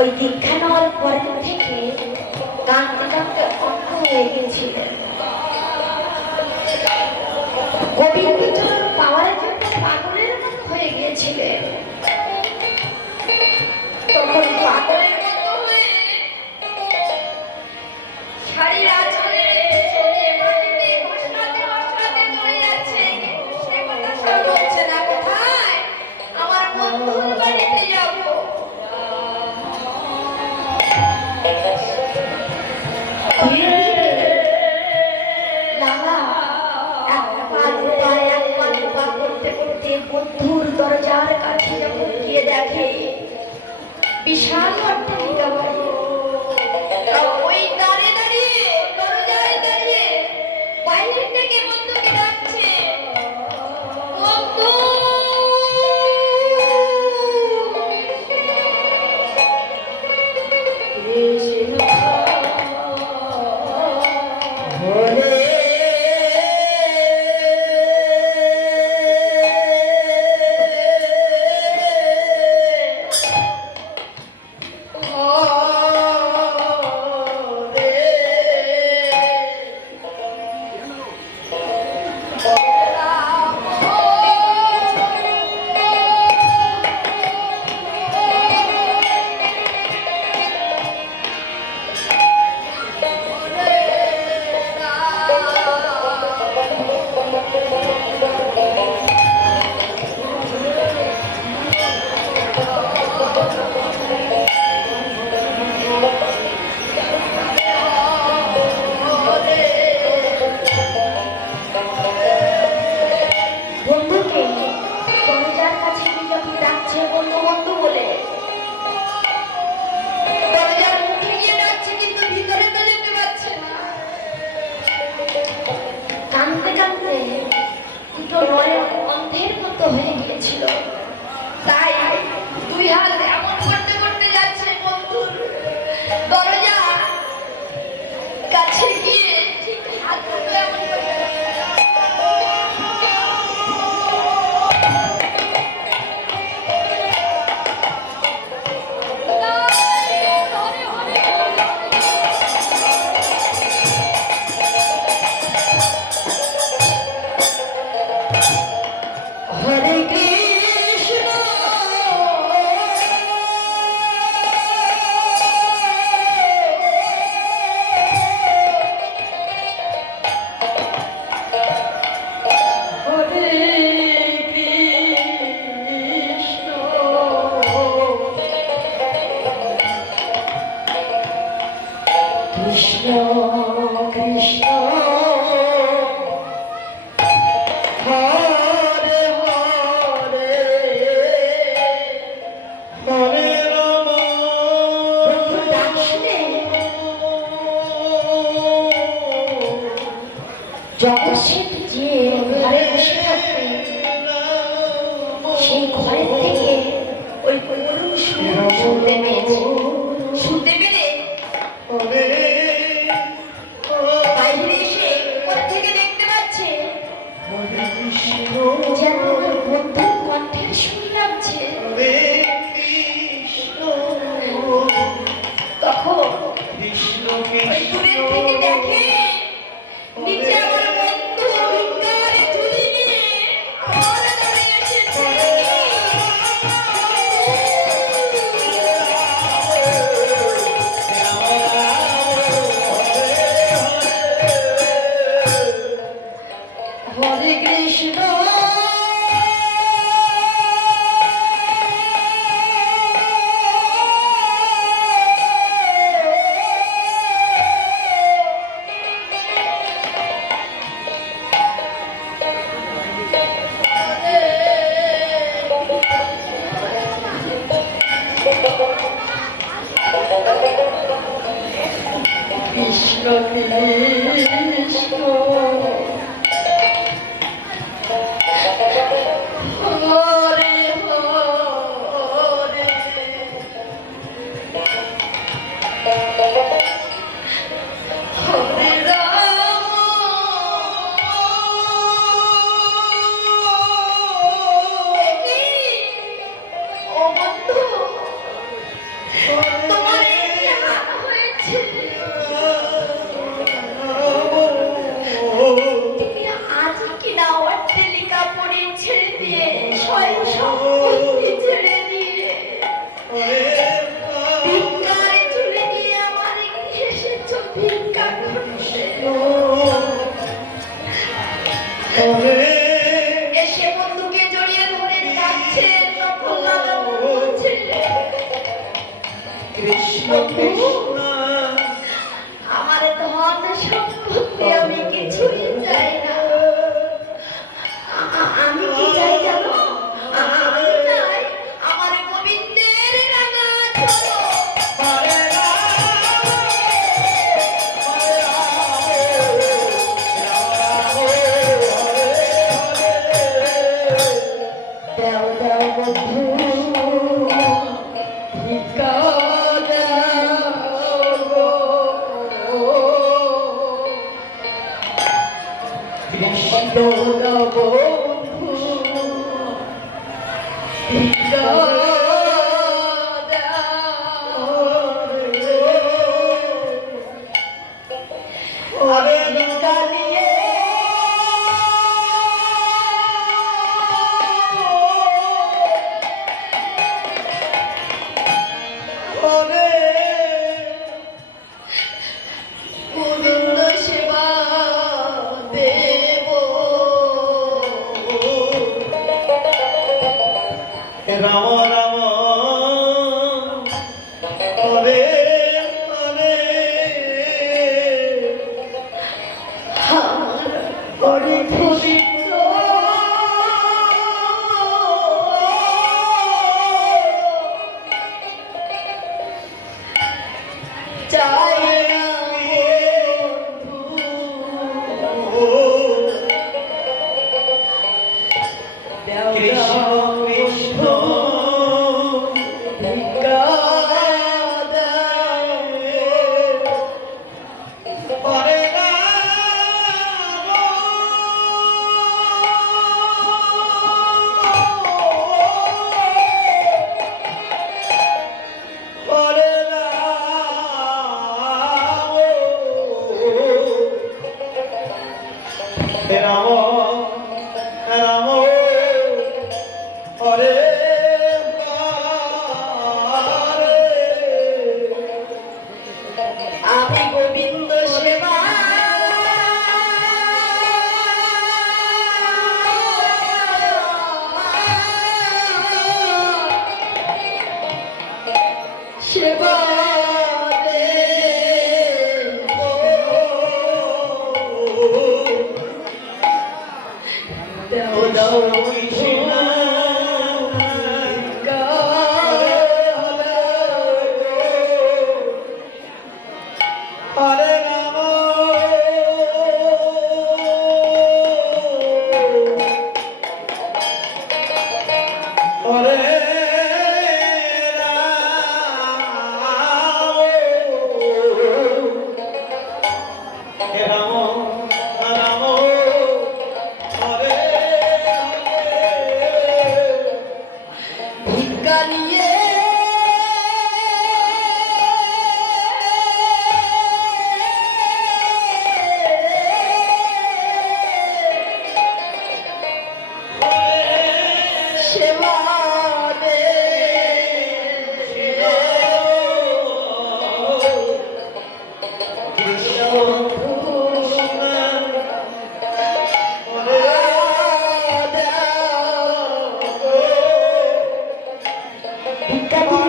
ওই দীক্ষা নেওয়ার পরের থেকে কাঁদতে কাঁদতে অন্ধ হয়ে গিয়েছিলেন পাওয়ার জন্য পাগলের হয়ে গিয়েছিলেন। তখন পাগলের Yeah. Krishna, Krishna. Okay. বন্ধু Chegou!